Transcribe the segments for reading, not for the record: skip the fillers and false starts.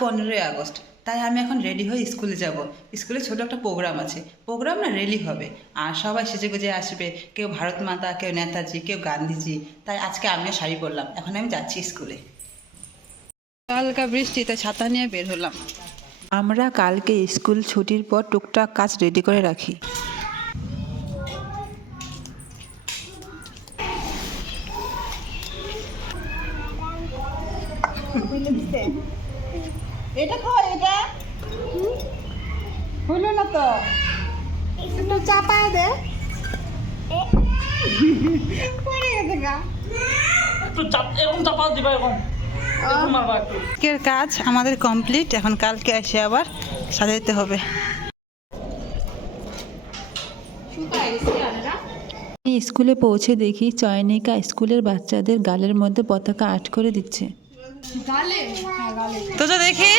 15ই August, তাই আমি এখন রেডি হয়ে স্কুলে যাব। স্কুলে ছোট একটা প্রোগ্রাম আছে, প্রোগ্রাম না রেলি হবে, আর সবাই সেজে গুজে আসবে, কেউ ভারত মাতা, কেউ নেতাজি, কেউ গান্ধীজি। তাই আজকে আমিও শাড়ি পরলাম, এখন আমি যাচ্ছি স্কুলে। হালকা বৃষ্টি, তাই ছাতা নিয়ে বের হলাম। আমরা কালকে স্কুল ছুটির পর টুকটাক কাজ রেডি করে রাখি। এটা তো এটা হলো না তো, একটু চাপায় দে। পড়ে গেছে গা, একটু এরকম চাপা দিবা, এরকম মারবা একটু। আজকের কাজ আমাদের কমপ্লিট, এখন কালকে এসে আবার সাজাইতে হবে। স্কুলে পৌঁছে দেখি চয়নিকা স্কুলের বাচ্চাদের গালের মধ্যে পতাকা আর্ট করে দিচ্ছে। তো তো দেখি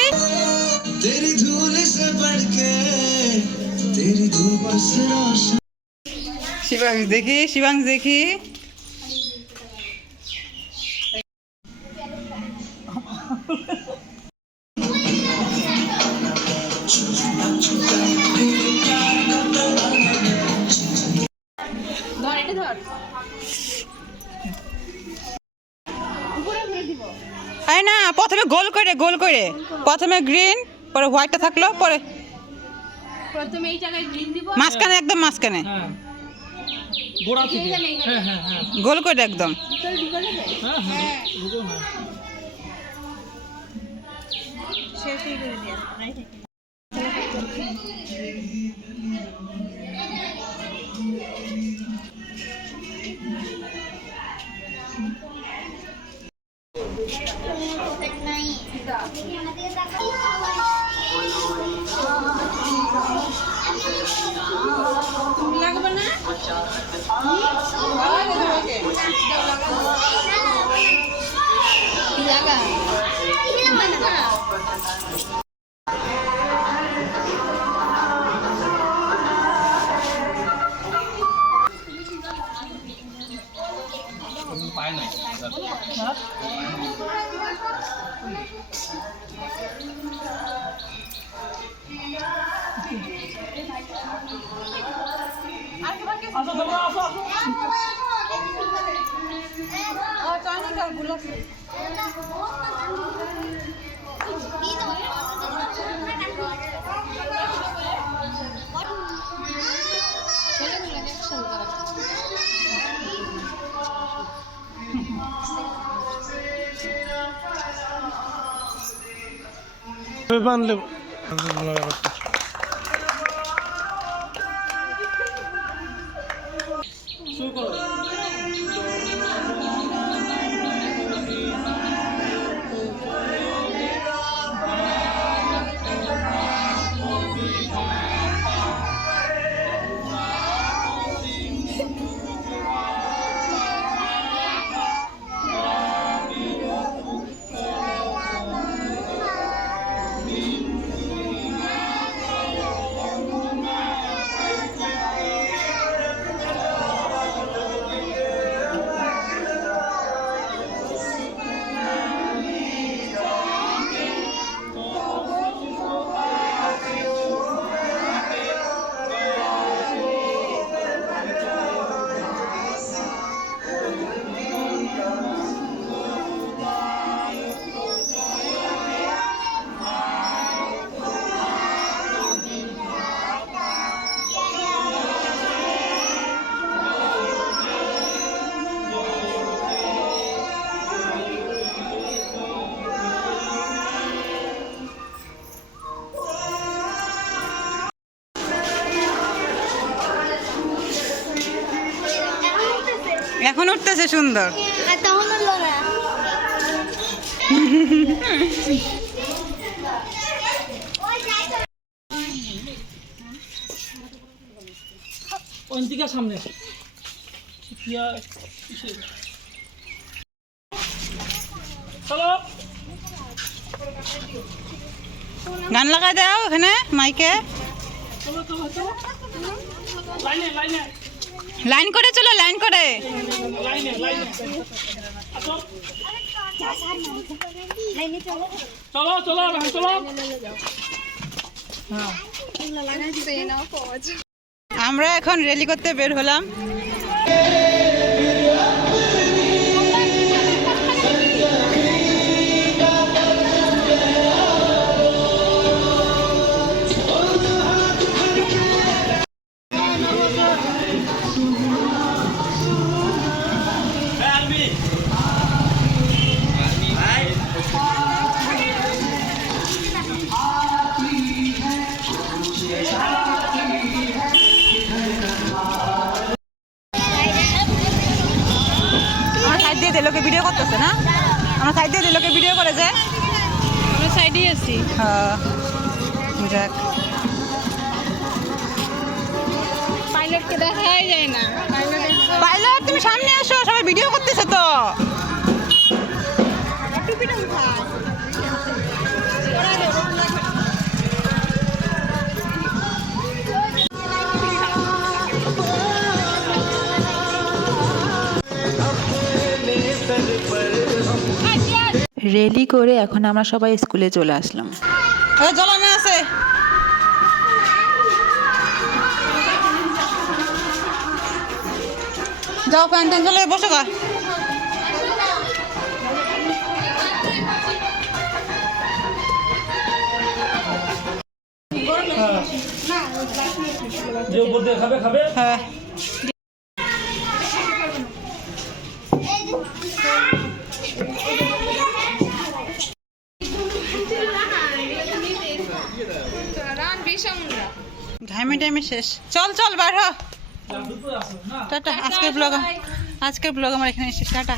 শিবাংশ দেখি, শিবাংশ দেখি। এই না, প্রথমে গোল করে, গোল করে, প্রথমে গ্রিন, পরে হোয়াইটটা থাকলো, পরে প্রথমে এই জায়গায় গ্রিন দিব, মাঝখানে, একদম মাঝখানে হ্যাঁ, গোড়া থেকে। হ্যাঁ হ্যাঁ হ্যাঁ গোল করে একদম। হ্যাঁ হ্যাঁ, ঢুকো না। শেষই করে দিয়া লাগবে না। লাগা পায় নাই। আসো তোমরা, আসো আসো। বানলে শুরু করো। এখন উঠতেছে সুন্দর। অন্তিকার সামনে চলো, গান লাগাই দাও এখানে মাইকে। চলো চলো চলো, লাইনে লাইনে লাইন করে চলো, লাইন করে। লাইনে লাইনে। আসো চলো চলো এখন চলো আমরা এখন র্যালি করতে বের হলাম। আমরা সাইড দিয়ে লোকে ভিডিও করতেছে না, আমরা সাইড দিয়ে লোকে ভিডিও করে যায়। আমরা সাইডেই আছি। হ্যাঁ যাক, পাইলটকে দেখাই যায় না। পাইলট তুমি সামনে আসো, সবাই ভিডিও করতেছে তো। টুপিটা উঠায়। রেলি করে এখন আমরা সবাই স্কুলে চলে আসলাম। জলানো আছে, যাও প্যান্ট ট্যান্ট চলে বসো গা। যে উপর দিয়ে খাবে খাবে হ্যাঁ ঘামে টাইমে শেষ। চল চল বার হ। টাটা, আজকের ব্লগ আমার এখানে শেষ। টাটা।